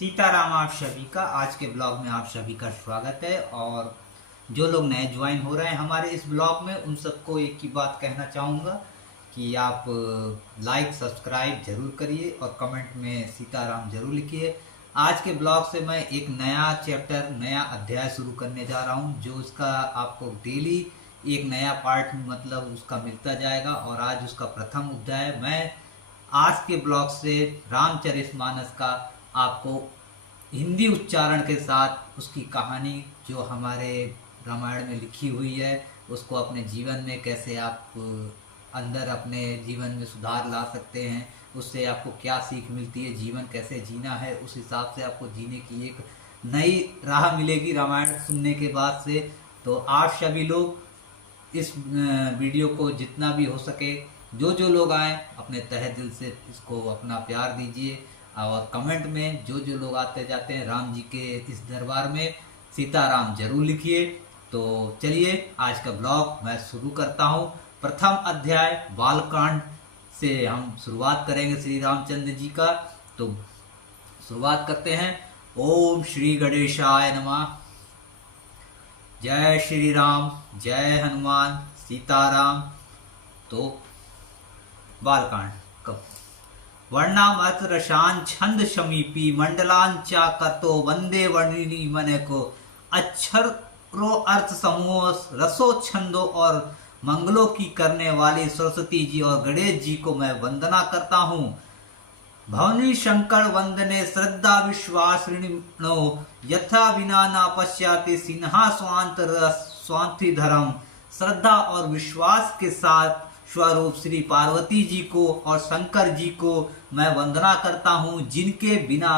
सीताराम आप सभी का आज के ब्लॉग में आप सभी का स्वागत है। और जो लोग नए ज्वाइन हो रहे हैं हमारे इस ब्लॉग में उन सबको एक ही बात कहना चाहूँगा कि आप लाइक सब्सक्राइब जरूर करिए और कमेंट में सीताराम जरूर लिखिए। आज के ब्लॉग से मैं एक नया चैप्टर नया अध्याय शुरू करने जा रहा हूँ, जो उसका आपको डेली एक नया पार्ट मतलब उसका मिलता जाएगा। और आज उसका प्रथम अध्याय मैं आज के ब्लॉग से रामचरितमानस का आपको हिंदी उच्चारण के साथ उसकी कहानी जो हमारे रामायण में लिखी हुई है उसको अपने जीवन में कैसे आप अंदर अपने जीवन में सुधार ला सकते हैं, उससे आपको क्या सीख मिलती है, जीवन कैसे जीना है, उस हिसाब से आपको जीने की एक नई राह मिलेगी रामायण सुनने के बाद से। तो आप सभी लोग इस वीडियो को जितना भी हो सके जो लोग आए अपने तहे दिल से इसको अपना प्यार दीजिए और कमेंट में जो लोग आते जाते हैं राम जी के इस दरबार में सीताराम जरूर लिखिए। तो चलिए आज का ब्लॉग मैं शुरू करता हूँ। प्रथम अध्याय बालकांड से हम शुरुआत करेंगे श्री रामचंद्र जी का। तो शुरुआत करते हैं। ओम श्री गणेशाय नमः। जय श्री राम, जय हनुमान, सीताराम। तो बालकांड कब वर्णामत रशान छंद समीपी मंडलांचा करतो वंदे वर्णिनी मन को अक्षरो अर्थ समूह रसो छंदो और मंगलों की करने वाली सरस्वती जी और गणेश जी को मैं वंदना करता हूँ। भवनी शंकर वंदने श्रद्धा विश्वास ऋणो यथा बिना न पश्याति सिन्हा स्वांति धर्म। श्रद्धा और विश्वास के साथ स्वरूप श्री पार्वती जी को और शंकर जी को मैं वंदना करता हूँ, जिनके बिना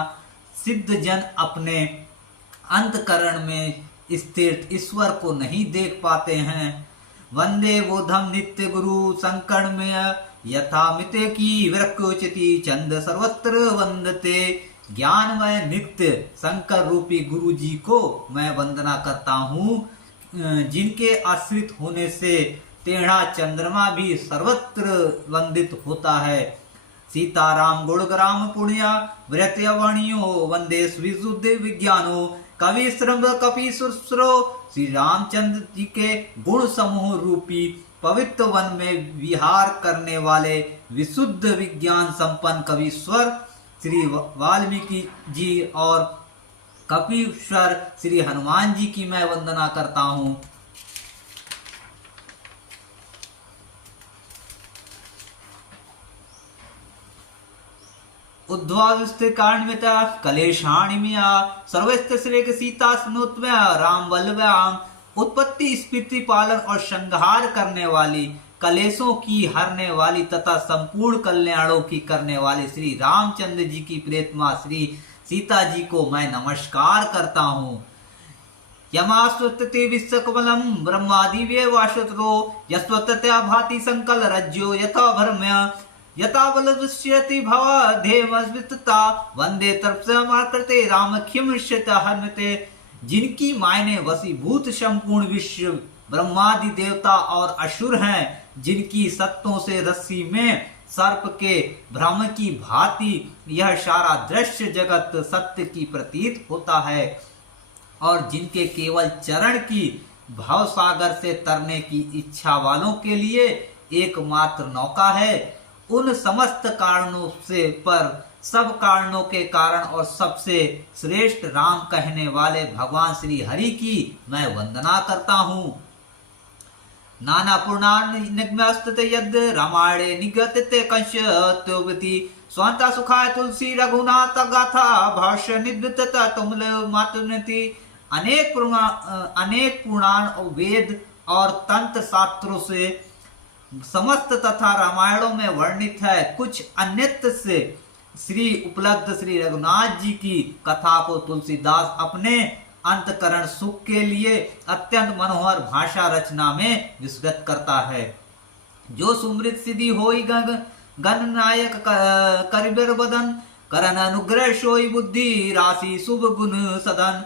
सिद्ध जन अपने अंतकरण में स्थित ईश्वर को नहीं देख पाते हैं। वंदे बोधम नित्य गुरु शंकर में यथा मिते की विरक्योचिति चंद सर्वत्र वंदते। ज्ञानमय नित्य शंकर रूपी गुरु जी को मैं वंदना करता हूँ, जिनके आश्रित होने से टेढ़ा चंद्रमा भी सर्वत्र वंदित होता है। सीताराम गुणग्राम पुण्य व्रतवणियो वंदे विशुद्ध विज्ञानो कवि श्रम कपि सुश्रो। श्री रामचंद्र जी के गुण समूह रूपी पवित्र वन में विहार करने वाले विशुद्ध विज्ञान संपन्न कविश्वर श्री वाल्मीकि जी और कपीश्वर श्री हनुमान जी की मैं वंदना करता हूँ। उद्वाविस्त कारणमिता कलेशाणिमिया सर्वस्त्र श्रेक सीता स्नुत्म्या राम वल्लभ्याम। उत्पत्ति स्फीति पालन और संहार करने वाली कलेशों की हरने वाली तथा संपूर्ण कल्याणों की करने वाले श्री रामचंद्र जी की प्रेतमा श्री सीता जी को मैं नमस्कार करता हूँ। यमास्वत्ते विश्वकमलम ब्रह्मादिव्य वाशुतो यस्वत्त्या भाति संकल रज्जो यथा भरम्य यथा बलदुष्यति भवधेमस्वितता वंदे तर्पसमाकृते रामख्यमृष्यत हन्मते। जिनकी मायने वसीभूत संपूर्ण विश्व ब्रह्मादि देवता और असुर हैं, जिनकी सत्तों से रस्सी में सर्प के भ्रम की भांति यह सारा दृश्य जगत सत्य की प्रतीत होता है, और जिनके केवल चरण की भव सागर से तरने की इच्छा वालों के लिए एकमात्र नौका है। उन समस्त कारणों से पर सब कारणों के कारण और सबसे श्रेष्ठ राम कहने वाले भगवान श्री हरि की मैं वंदना करता हूँ। नाना पूर्णान्निगम्यस्तते यद् रामायणे निगतते कंशत्योगति स्वांता सुखाय तुलसी रघुनाथ गाथा भाष्य निद्वत तुमल मातुनति। अनेक पुराण वेद और तंत्र शास्त्रों से समस्त तथा रामायणों में वर्णित है। कुछ अन्यत्र से श्री उपलब्ध श्री रघुनाथ जी की कथा को तुलसीदास अपने अंतकरण सुख के लिए अत्यंत मनोहर भाषा रचना में विस्तृत करता है। जो सुमृत सिद्धि होई गण नायक करिबर बदन करन अनुग्रह सोई बुद्धि राशि शुभ गुण सदन।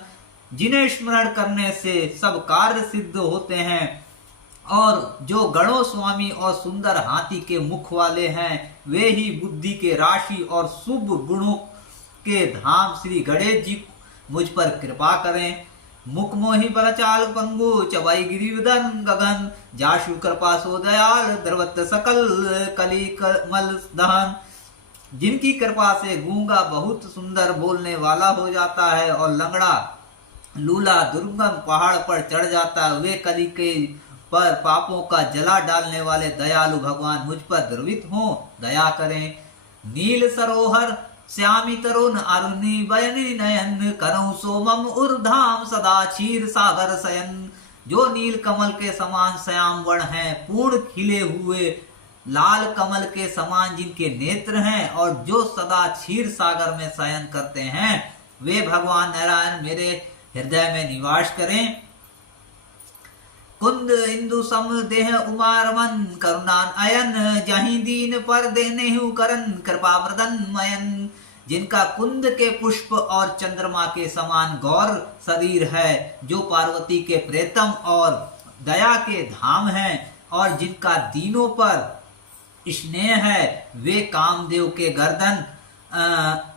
जिन्हें स्मरण करने से सब कार्य सिद्ध होते हैं और जो गणों स्वामी और सुंदर हाथी के मुख वाले हैं, वे ही बुद्धि के राशि और शुभ गुणों के धाम श्री गणेश जी मुझ पर कृपा करें। मुख मोहि बल चाल पंगु चबाई गिरिवदन गगन, जाशु कृपा सो दयाल द्रवत सकल कली कमल दहन। जिनकी कृपा से गूंगा बहुत सुंदर बोलने वाला हो जाता है और लंगड़ा लूला दुर्गम पहाड़ पर चढ़ जाता है, वे कली के पर पापों का जला डालने वाले दयालु भगवान मुझ पर द्रवित हो दया करें। नील सरोहर श्यामी तरुण अरुणि बयनि नयन, करऊं सोमम उर्धाम सदा क्षीर सागर शयन। जो नील कमल के समान श्याम वर्ण है, पूर्ण खिले हुए लाल कमल के समान जिनके नेत्र हैं और जो सदा क्षीर सागर में शयन करते हैं, वे भगवान नारायण मेरे हृदय में निवास करें। कुंद इंदु सम देह उमारमन, करुणान अयन जहीं दीन पर देनेहु करन, कृपा मृदन मयन। जिनका कुंद के पुष्प और चंद्रमा के समान गौर शरीर है, जो पार्वती के प्रेतम और दया के धाम हैं, और जिनका दीनों पर स्नेह है, वे कामदेव के गर्दन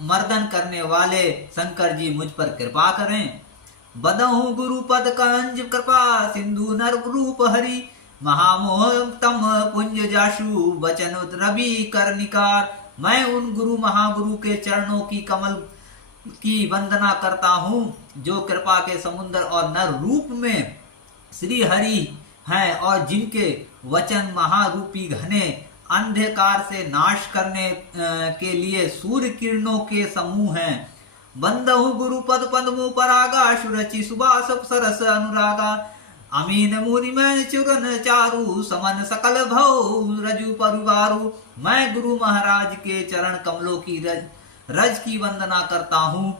मर्दन करने वाले शंकर जी मुझ पर कृपा करें। बदहु गुरु पद कंज कृपा सिंधु नर रूप हरि, महामोह तम पुंज जाशु बचन रवि कर निकार। मैं उन गुरु महागुरु के चरणों की कमल की वंदना करता हूँ, जो कृपा के समुद्र और नर रूप में श्री हरि हैं, और जिनके वचन महारूपी घने अंधकार से नाश करने के लिए सूर्य किरणों के समूह हैं। बंदहु गुरु पद पद्मु परागा, सुरचि सुबास सरस अनुरागा। अमीन मुनि मैं चुरन चारु, समन सकल भव रजु परिवारु। मैं गुरु महाराज के चरण कमलों की रज की वंदना करता हूँ,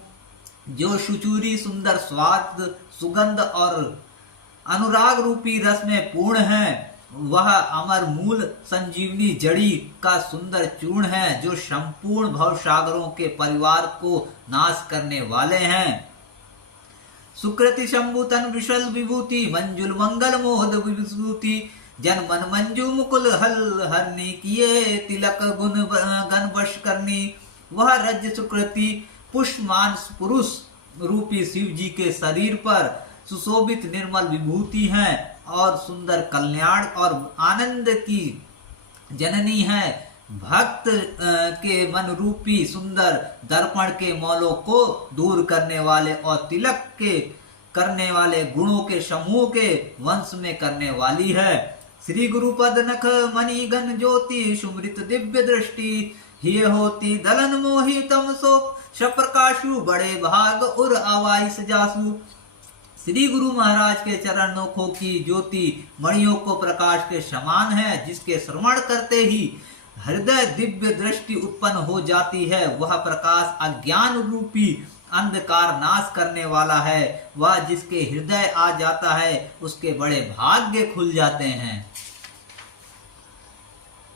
जो सुचूरी सुंदर स्वाद सुगंध और अनुराग रूपी रस में पूर्ण है। वह अमर मूल संजीवनी जड़ी का सुंदर चूर्ण है, जो संपूर्ण भव सागरों के परिवार को नाश करने वाले हैं। सुकृति शंभु तन विशल विभूति, मंजुल मंगल मोहद विभूति। जन मन मंजू मुकुल हल हरनी, किए तिलक गुण गण वश करनी। वह रज सुकृति पुष्पमान पुरुष रूपी शिव जी के शरीर पर सुशोभित निर्मल विभूति है, और सुंदर कल्याण और आनंद की जननी है। भक्त के मन रूपी सुंदर दर्पण के मौलों को दूर करने वाले और तिलक के करने वाले गुणों के समूह के वंश में करने वाली है। श्री गुरु पद नख मणि गण ज्योति, सुमृत दिव्य दृष्टि हिय होती। दलन मोहि तम सो सप्रकाशु, बड़े भाग उर आवाइस जासु। श्री गुरु महाराज के चरण नोखों की ज्योति मणियों को प्रकाश के समान है, जिसके श्रवण करते ही हृदय दिव्य दृष्टि उत्पन्न हो जाती है। वह प्रकाश अज्ञान रूपी अंधकार नाश करने वाला है। वह जिसके हृदय आ जाता है, उसके बड़े भाग्य खुल जाते हैं।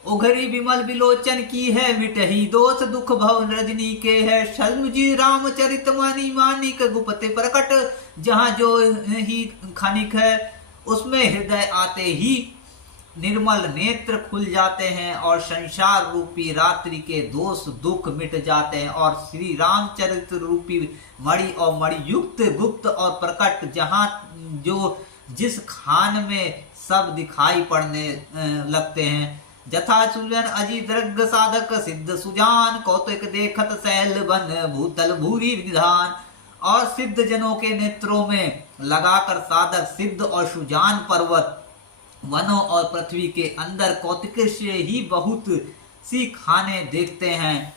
उघरी विमल विलोचन की है, मिटही दोष दुख भव रजनी के है। शल्मजी रामचरित मानी मानिक, गुप्त प्रकट जहाँ जो ही खनिक है। उसमें हृदय आते ही निर्मल नेत्र खुल जाते हैं, और संसार रूपी रात्रि के दोष दुख मिट जाते हैं। और श्री रामचरित रूपी मणि और मणियुक्त गुप्त और प्रकट जहाँ जो जिस खान में सब दिखाई पड़ने लगते हैं। जथा सुजन अजी दृग साधक, सिद्ध सुजान कौतुक देखत सैल बन भूतल भूरी विधान। और सिद्ध जनों के नेत्रों में लगाकर साधक सिद्ध और सुजान पर्वत वनों और पृथ्वी के अंदर कौतुक से ही बहुत सी खाने देखते हैं।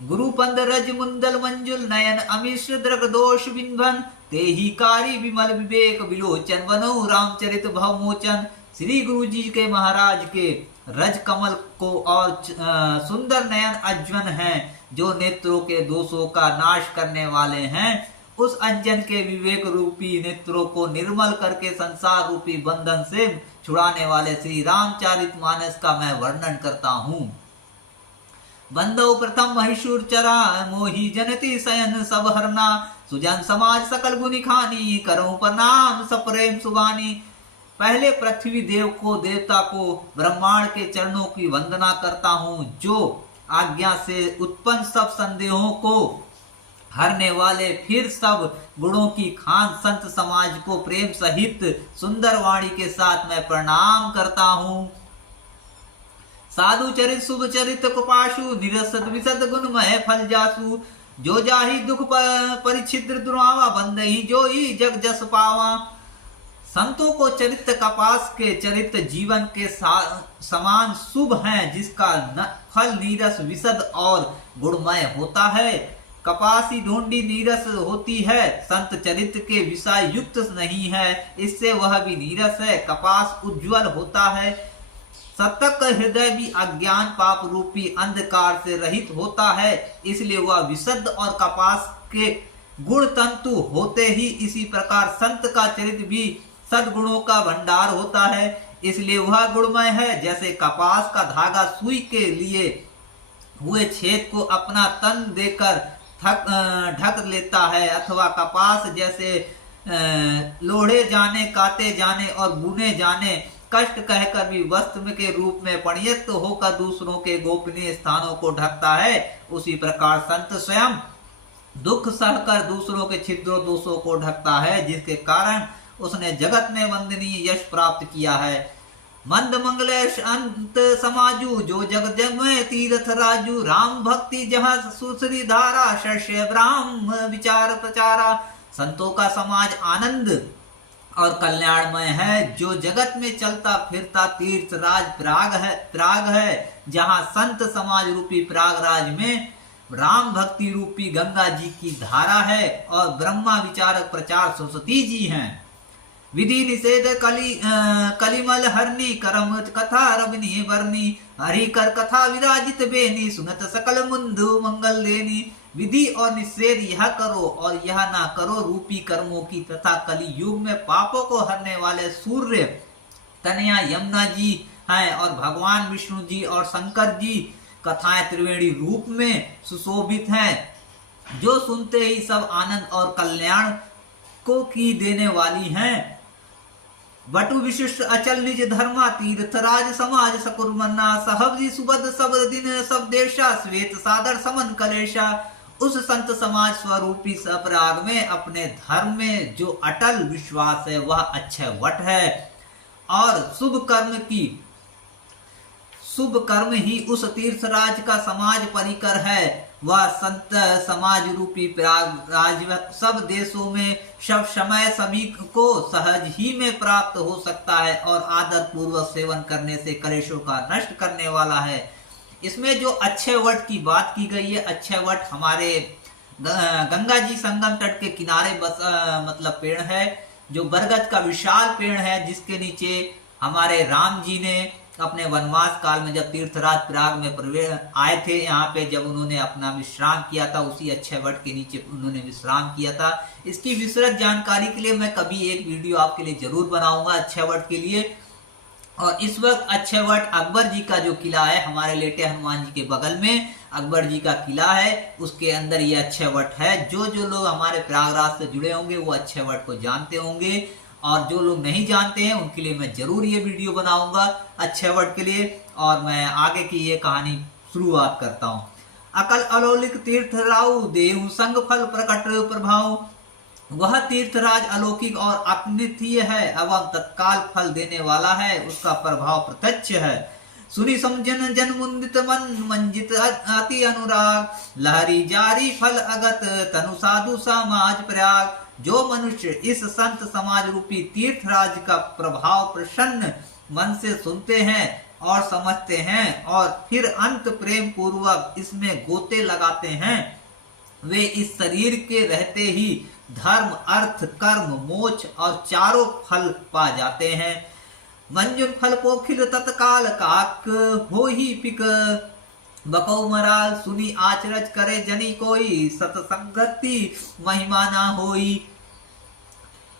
गुरुपंद रज मुंदल मंजुल नयन, अमिश्र दृग दोष बिंबन। ते ही कारी विमल विवेक विलोचन, बनो रामचरित भव मोचन। श्री गुरु जी के महाराज के रज कमल को और सुंदर नयन अज्वन हैं, जो नेत्रों के दोषों का नाश करने वाले हैं। उस अंजन के विवेक रूपी नेत्रों को निर्मल करके संसार रूपी बंधन से छुड़ाने वाले श्री रामचरित मानस का मैं वर्णन करता हूँ। बंदो प्रथम महिषुर चरा, मोहि जनती शयन सब हरना। सुजन समाज सकल गुनी खानी, करूं प्रणाम सप्रेम सुबानी। पहले पृथ्वी देव को देवता को ब्रह्मांड के चरणों की वंदना करता हूँ, जो आज्ञा से उत्पन्न सब संदेहों को हरने वाले फिर सब गुणों की खान संत समाज को प्रेम सहित सुंदर वाणी के साथ मैं प्रणाम करता हूँ। साधु चरित शुभ चरित कपाशु निरसद विसद गुणमय फल जासु। जो जाहि दुख परिछिद्र दुरावा बंदहि जो ही जग जस पावा। संतों को चरित्र कपास के चरित्र जीवन के समान शुभ हैं, जिसका फल नीरस विशद और गुणमय होता है। कपासी ढूंढी नीरस होती है, संत चरित्र के विषय युक्त नहीं है, इससे वह भी नीरस है। कपास उज्जवल होता है, सतक हृदय भी अज्ञान पाप रूपी अंधकार से रहित होता है, इसलिए वह विशुद्ध और कपास के गुण तंतु होते ही इसी प्रकार संत का चरित्र भी सद्गुणों का भंडार होता है, इसलिए वह गुणमय है। जैसे कपास का धागा सुई के लिए हुए छेद को अपना तन देकर ढक लेता है, अथवा कपास जैसे लोढ़े जाने, काटे जाने और बुने जाने कष्ट कहकर भी वस्त्र के रूप में परिणत होकर दूसरों के गोपनीय स्थानों को ढकता है, उसी प्रकार संत स्वयं दुख सहकर दूसरों के छिद्रों दोषों को ढकता है, जिसके कारण उसने जगत में वंदनीय यश प्राप्त किया है। मंद मंगलेश अंत समाजू जो जग जग में तीर्थ राजू। राम भक्ति जहाँ सुश्री धारा शस्य ब्राह्म विचार प्रचारा। संतों का समाज आनंद और कल्याणमय है, जो जगत में चलता फिरता तीर्थ राज प्राग है, जहाँ संत समाज रूपी प्रयागराज में राम भक्ति रूपी गंगा जी की धारा है और ब्रह्मा विचारक प्रचार सरस्वती जी हैं। विधि निषेध कलिमल हरनी करम कथा रवनी बरनी। हरि कर कथा विराजित बेनी सुनत सकल मुंदु मंगल लेनी। विधि और निषेध यह करो और यह ना करो रूपी कर्मों की तथा कलि युग में पापों को हरने वाले सूर्य तनया यमुना जी हैं और भगवान विष्णु जी और शंकर जी कथाएं त्रिवेणी रूप में सुशोभित हैं, जो सुनते ही सब आनंद और कल्याण को की देने वाली हैं। बटु विशिष्ट अचल निज धर्मा तीर्थराज समाज सकुर्मन्ना। सहबजी सुबद सब दिन सब देशा श्वेत सादर समन कलेशा। उस संत समाज स्वरूपी सपराग में अपने धर्म में जो अटल विश्वास है वह अक्षय वट है और शुभ कर्म ही उस तीर्थराज का समाज परिकर है। वह संत समाज रूपी प्रयागराज सब देशों में सब समय सभी को सहज ही में प्राप्त हो सकता है और आदर पूर्वक सेवन करने से कलेशों का नष्ट करने वाला है। इसमें जो अक्षय वट की बात की गई है, अक्षय वट हमारे गंगा जी संगम तट के किनारे मतलब पेड़ है, जो बरगद का विशाल पेड़ है, जिसके नीचे हमारे राम जी ने अपने वनवास काल में जब तीर्थराज प्रयाग में आए थे, यहाँ पे जब उन्होंने अपना विश्राम किया था, उसी अक्षय वट के नीचे उन्होंने विश्राम किया था। इसकी विस्तृत जानकारी के लिए मैं कभी एक वीडियो आपके लिए जरूर बनाऊंगा अक्षय वट के लिए। और इस वक्त अक्षय वट अकबर जी का जो किला है, हमारे लेटे हनुमान जी के बगल में अकबर जी का किला है, उसके अंदर ये अक्षय वट है। जो लोग हमारे प्रयागराज से जुड़े होंगे वो अक्षय वट को जानते होंगे, और जो लोग नहीं जानते हैं उनके लिए मैं जरूर ये वीडियो बनाऊंगा अक्षय वट के लिए। और मैं आगे की ये कहानी शुरुआत करता हूँ। अकल अलौकिक तीर्थ राउ देव संग फल प्रकट प्रभाव। वह तीर्थराज अलौकिक और अद्वितीय है एवं तत्काल फल देने वाला है, उसका प्रभाव प्रत्यक्ष है। सुनी समझन जन मुंदित मन मंजित अति अनुराग। लहरी जारी फल अगत तनु साधु समाज प्रयाग। जो मनुष्य इस संत समाज रूपी तीर्थराज का प्रभाव प्रसन्न मन से सुनते हैं और समझते हैं और फिर अंत प्रेम पूर्वक इसमें गोते लगाते हैं, वे इस शरीर के रहते ही धर्म अर्थ कर्म मोक्ष और चारों फल पा जाते हैं। मंजुन फल पोखिल तत्काल काक हो ही पिक। बकौ मराल सुनी आचरज करे जनी कोई। सतसंगति महिमा ना होई।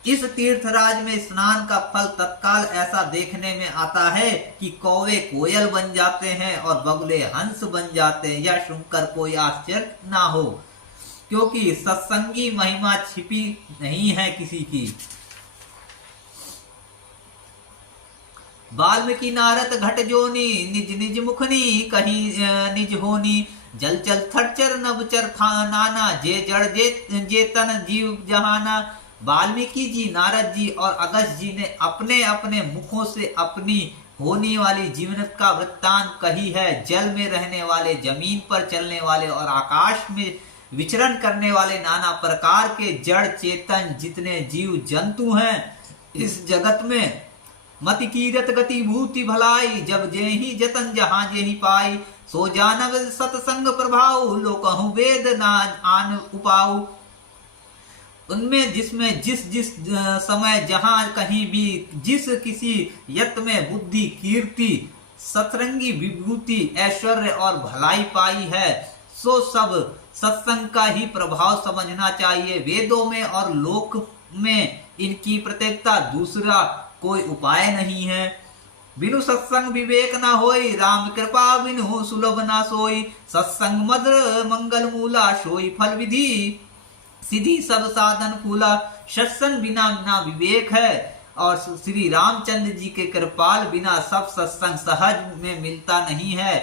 इस तीर्थराज में स्नान का फल तत्काल ऐसा देखने में आता है कि कौवे कोयल बन जाते हैं और बगुले हंस बन जाते हैं। यह सुनकर कोई आश्चर्य ना हो, क्योंकि सत्संगी महिमा छिपी नहीं है किसी की। वाल्मीकि नारद घट जोनी निज निज मुखनी कहीं निज होनी। जलचर थरचर नभचर था नाना, जे जड़ जे तन जीव जहाना। वाल्मीकि जी, नारद जी और अगस्त्य जी ने अपने अपने मुखों से अपनी होने वाली जीवन का वृत्तांत कही है। जल में रहने वाले, जमीन पर चलने वाले और आकाश में विचरण करने वाले नाना प्रकार के जड़ चेतन जितने जीव जंतु हैं इस जगत में, मति कीरत गति भूति भलाई, जब जे ही जतन जहां जे ही पाई। सो जानव सतसंग प्रभाव, लोकहु वेद ना आन उपाऊ। उनमें जिसमें जिस जिस समय जहां कहीं भी जिस किसी यत में बुद्धि कीर्ति सतरंगी विभूति ऐश्वर्य और भलाई पाई है, सो सब सत्संग का ही प्रभाव समझना चाहिए। वेदों में और लोक में इनकी प्रत्येकता दूसरा कोई उपाय नहीं है। बिनु सत्संग विवेक ना होई, राम कृपा बिनु सुलभ ना सोई। सत्संग मद्र मंगल मूला, सोई फल विधि सीधी सब साधन फूला। सत्संग बिना ना विवेक है और श्री रामचंद्र जी के कृपाल बिना सब सत्संग सहज में मिलता नहीं है।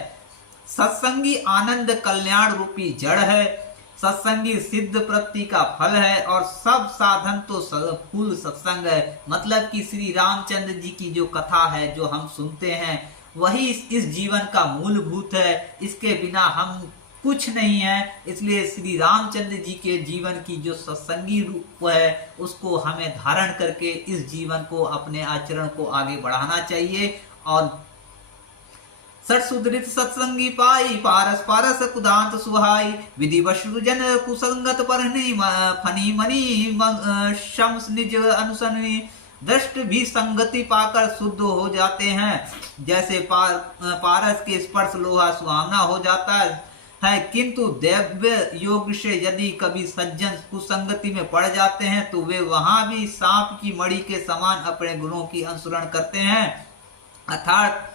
सत्संगी आनंद कल्याण रूपी जड़ है, सत्संगी सिद्ध प्राप्ति का फल है और सब साधन तो फूल सत्संग है। मतलब कि श्री रामचंद्र जी की जो कथा है जो हम सुनते हैं वही इस जीवन का मूलभूत है, इसके बिना हम कुछ नहीं है। इसलिए श्री रामचंद्र जी के जीवन की जो सत्संगी रूप है उसको हमें धारण करके इस जीवन को अपने आचरण को आगे बढ़ाना चाहिए। और सत्सुदृत सत्संगी पाई, पारस पारस कुदांत सुहाई। विधि वशुजन कुसंगत पर नहीं, फनी मनी शम्स निज अनुसनी। दृष्ट भी संगति पाकर शुद्ध हो जाते हैं। जैसे पारस के स्पर्श लोहा सुहावना हो जाता है, किंतु दैव्य योग से यदि कभी सज्जन कुसंगति में पड़ जाते हैं तो वे वहां भी सांप की मणि के समान अपने गुणों की अनुसरण करते हैं। अर्थात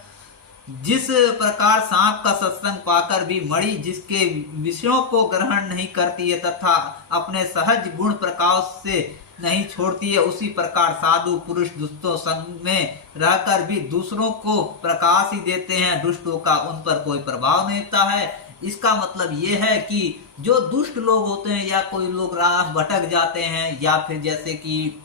जिस प्रकार सांप का सत्संग पाकर भी मणि जिसके विषयों को ग्रहण नहीं करती है तथा अपने सहज गुण प्रकाश से नहीं छोड़ती है, उसी प्रकार साधु पुरुष दुष्टों संग में रहकर भी दूसरों को प्रकाश ही देते हैं। दुष्टों का उन पर कोई प्रभाव नहीं होता है। इसका मतलब ये है कि जो दुष्ट लोग होते हैं या कोई लोग राह भटक जाते हैं या फिर जैसे कि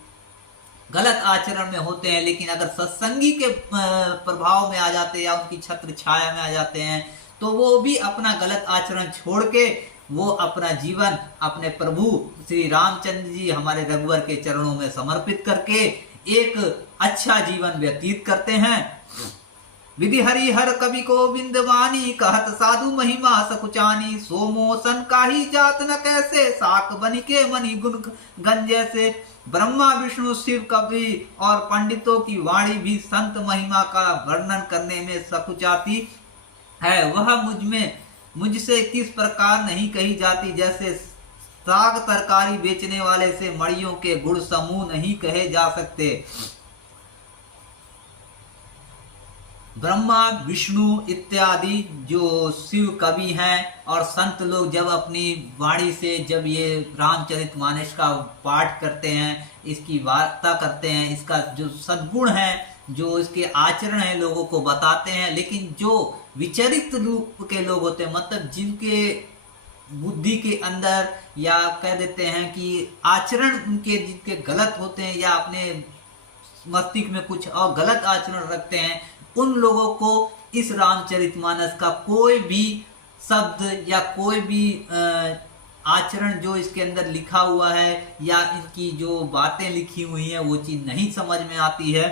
गलत आचरण में होते हैं, लेकिन अगर सत्संगी के प्रभाव में आ जाते हैं या उनकी छत्र छाया में आ जाते हैं तो वो भी अपना गलत आचरण छोड़ के वो अपना जीवन अपने प्रभु श्री रामचंद्र जी हमारे रघुवर के चरणों में समर्पित करके एक अच्छा जीवन व्यतीत करते हैं। विधि हरि हर कवि गोविंद वाणी, कहत साधु महिमा सकुचानी। सोमोसन काही जात न कैसे, साक बनि के मणि गुण गन जैसे। ब्रह्मा विष्णु शिव कवि और पंडितों की वाणी भी संत महिमा का वर्णन करने में सकुचाती है। वह मुझसे किस प्रकार नहीं कही जाती, जैसे साग तरकारी बेचने वाले से मड़ियों के गुण समूह नहीं कहे जा सकते। ब्रह्मा विष्णु इत्यादि जो शिव कवि हैं और संत लोग जब अपनी वाणी से जब ये रामचरितमानस का पाठ करते हैं, इसकी वार्ता करते हैं, इसका जो सद्गुण है जो इसके आचरण है लोगों को बताते हैं। लेकिन जो विचरित रूप के लोग होते हैं, मतलब जिनके बुद्धि के अंदर या कह देते हैं कि आचरण उनके जिनके गलत होते हैं या अपने मस्तिष्क में कुछ और गलत आचरण रखते हैं, उन लोगों को इस रामचरितमानस का कोई भी शब्द या कोई भी आचरण जो इसके अंदर लिखा हुआ है या इनकी जो बातें लिखी हुई हैं वो चीज नहीं समझ में आती है।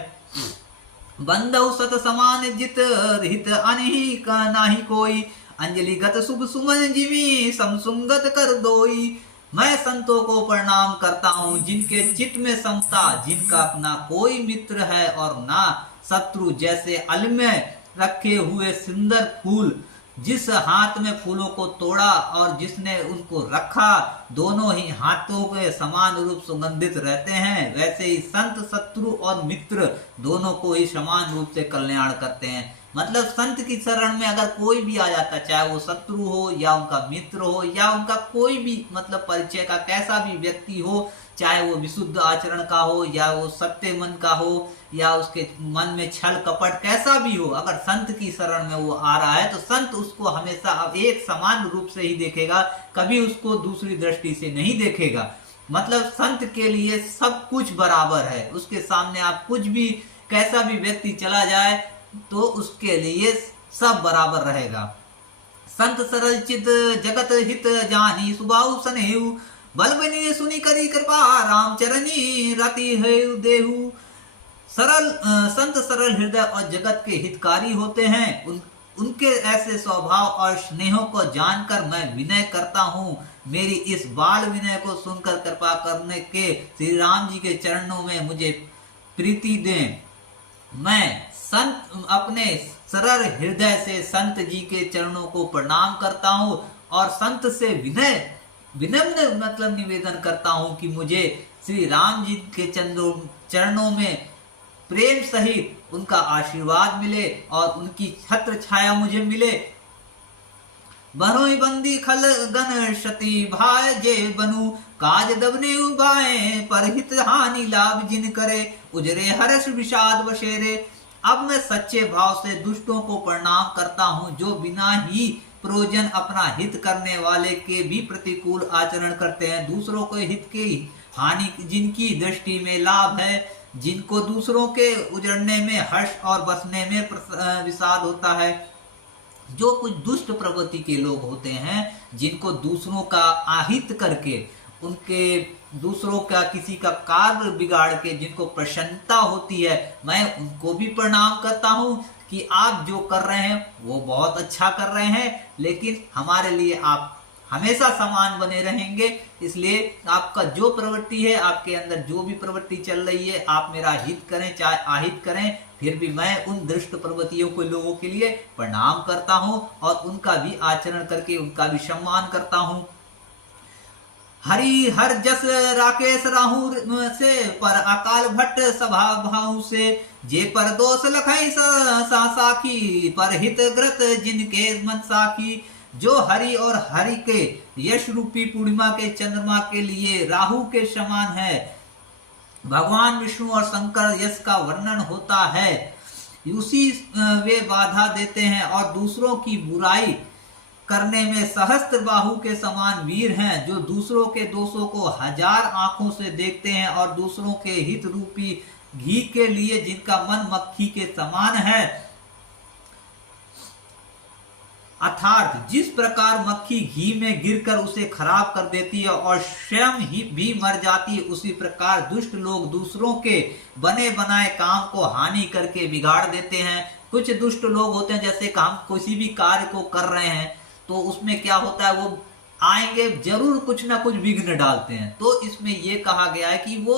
बंदौ सत समान जित हित अनहि का नाही कोई, अंजलि गत शुभ सुमन जिमी समसुंगत कर दोई। मैं संतों को प्रणाम करता हूँ जिनके चित्त में समता, जिनका ना कोई मित्र है और ना शत्रु। जैसे अल में रखे हुए सुंदर फूल, जिस हाथ में फूलों को तोड़ा और जिसने उनको रखा, दोनों ही हाथों के समान रूप सुगंधित रहते हैं, वैसे ही संत शत्रु और मित्र दोनों को ही समान रूप से कल्याण करते हैं। मतलब संत की शरण में अगर कोई भी आ जाता, चाहे वो शत्रु हो या उनका मित्र हो या उनका कोई भी मतलब परिचय का कैसा भी व्यक्ति हो, चाहे वो विशुद्ध आचरण का हो या वो सत्य मन का हो या उसके मन में छल कपट कैसा भी हो, अगर संत की शरण में वो आ रहा है तो संत उसको हमेशा एक समान रूप से ही देखेगा, कभी उसको दूसरी दृष्टि से नहीं देखेगा। मतलब संत के लिए सब कुछ बराबर है, उसके सामने आप कुछ भी कैसा भी व्यक्ति चला जाए तो उसके लिए सब बराबर रहेगा। संत सरल चित जगत हित जानी सुबाहु सनेहु बल बनी सुनी करी कृपा राम चरनी रति है देहु। सरल संत सरल हृदय और जगत के हितकारी होते हैं। उनके ऐसे स्वभाव और स्नेहों को जानकर मैं विनय करता हूँ। मेरी इस बाल विनय को सुनकर कृपा करने के श्री राम जी के चरणों में मुझे प्रीति दें। मैं संत अपने सरल हृदय से संत जी के चरणों को प्रणाम करता हूँ और संत से विनम्र मतलब निवेदन करता हूँ कि मुझे श्री राम जी के चरणों में प्रेम सहित उनका आशीर्वाद मिले और उनकी छत्र छाया मुझे मिले। बनोई बंदी खल गन शती भाई जे बनू काज दबने उबाए पर हित हानि लाभ जिन करे उजरे हर्ष विषाद बशेरे। अब मैं सच्चे भाव से दुष्टों को प्रणाम करता हूँ जो बिना ही प्रयोजन अपना हित करने वाले के भी प्रतिकूल आचरण करते हैं। दूसरों के हित की हानि जिनकी दृष्टि में लाभ है, जिनको दूसरों के उजड़ने में हर्ष और बसने में विषाद होता है। जो कुछ दुष्ट प्रवृत्ति के लोग होते हैं जिनको दूसरों का आहित करके उनके दूसरों का किसी का कार्य बिगाड़ के जिनको प्रसन्नता होती है, मैं उनको भी प्रणाम करता हूँ कि आप जो कर रहे हैं वो बहुत अच्छा कर रहे हैं, लेकिन हमारे लिए आप हमेशा समान बने रहेंगे। इसलिए आपका जो प्रवृत्ति है, आपके अंदर जो भी प्रवृत्ति चल रही है, आप मेरा हित करें चाहे आहित करें, फिर भी मैं उन दुष्ट प्रवृत्तियों को लोगों के लिए प्रणाम करता हूं और उनका भी आचरण करके उनका भी सम्मान करता हूं। हरि हर जस राकेश राहु से पर अकाल भट्ट सभा भाव से जे पर दोष लखई साखी पर हित ग्रत जिनके मन साखी। जो हरि और हरि के यश रूपी पूर्णिमा के चंद्रमा के लिए राहु के समान है, भगवान विष्णु और शंकर यश का वर्णन होता है, उसी वे बाधा देते हैं और दूसरों की बुराई करने में सहस्त्र बाहु के समान वीर हैं, जो दूसरों के दोषों को हजार आंखों से देखते हैं और दूसरों के हित रूपी घी के लिए जिनका मन मक्खी के समान है। अर्थात जिस प्रकार मक्खी घी में गिरकर उसे खराब कर देती है और स्वयं ही भी मर जाती है, उसी प्रकार दुष्ट लोग दूसरों के बने बनाए काम को हानि करके बिगाड़ देते हैं। कुछ दुष्ट लोग होते हैं जैसे हम किसी भी कार्य को कर रहे हैं तो उसमें क्या होता है, वो आएंगे जरूर कुछ ना कुछ विघ्न डालते हैं। तो इसमें ये कहा गया है कि वो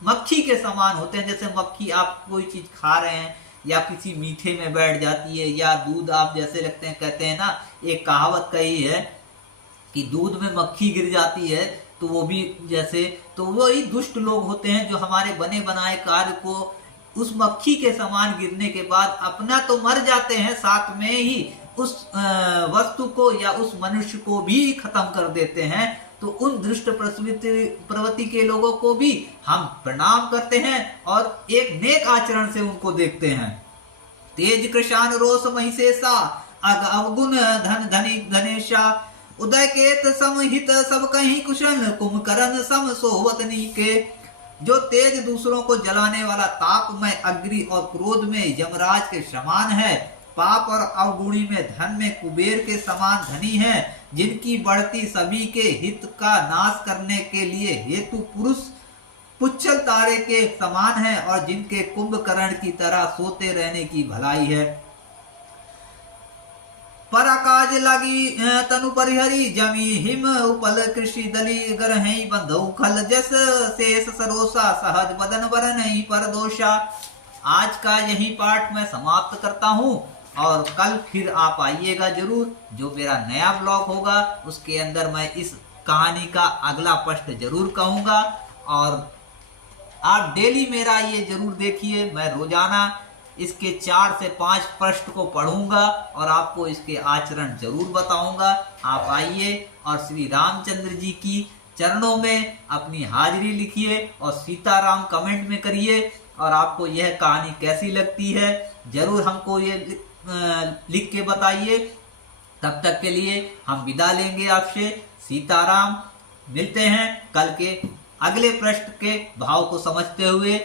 मक्खी के समान होते हैं। जैसे मक्खी आप कोई चीज खा रहे हैं या किसी मीठे में बैठ जाती है या दूध आप जैसे लगते हैं, कहते हैं ना, एक कहावत कही है कि दूध में मक्खी गिर जाती है तो वो भी जैसे, तो वो ही दुष्ट लोग होते हैं जो हमारे बने बनाए कार्य को उस मक्खी के समान गिरने के बाद अपना तो मर जाते हैं, साथ में ही उस वस्तु को या उस मनुष्य को भी खत्म कर देते हैं। तो उन दुष्ट प्रवृत्ति के लोगों को भी हम प्रणाम करते हैं और एक नेक आचरण से उनको देखते हैं। तेज कृशान रोष महिषेषा अवगुण धन धनी धनेशा उदय केत समहित सब कहीं कुशन कुंभकर्ण सम सोवतनी के। जो तेज दूसरों को जलाने वाला तापमय अग्नि और क्रोध में यमराज के समान है, पाप और अवगुणी में धन में कुबेर के समान धनी है, जिनकी बढ़ती सभी के हित का नाश करने के लिए हेतु पुरुष पुच्छल तारे के समान है और जिनके कुंभकर्ण की तरह सोते रहने की भलाई है। पराकाज लगी तनु परिहरी जमी हिम उपल कृषि दली गरहि बंधु खल जस शेष सरोसा सहज बदन वर नहीं पर दोषा। आज का यही पाठ मैं समाप्त करता हूँ और कल फिर आप आइएगा जरूर। जो मेरा नया ब्लॉग होगा उसके अंदर मैं इस कहानी का अगला पृष्ठ जरूर कहूँगा और आप डेली मेरा ये जरूर देखिए। मैं रोजाना इसके 4 से 5 पृष्ठ को पढ़ूंगा और आपको इसके आचरण जरूर बताऊंगा। आप आइए और श्री रामचंद्र जी की चरणों में अपनी हाजिरी लिखिए और सीताराम कमेंट में करिए और आपको यह कहानी कैसी लगती है जरूर हमको ये लिख के बताइए। तब तक के लिए हम विदा लेंगे आपसे। सीताराम। मिलते हैं कल के अगले पृष्ठ के भाव को समझते हुए।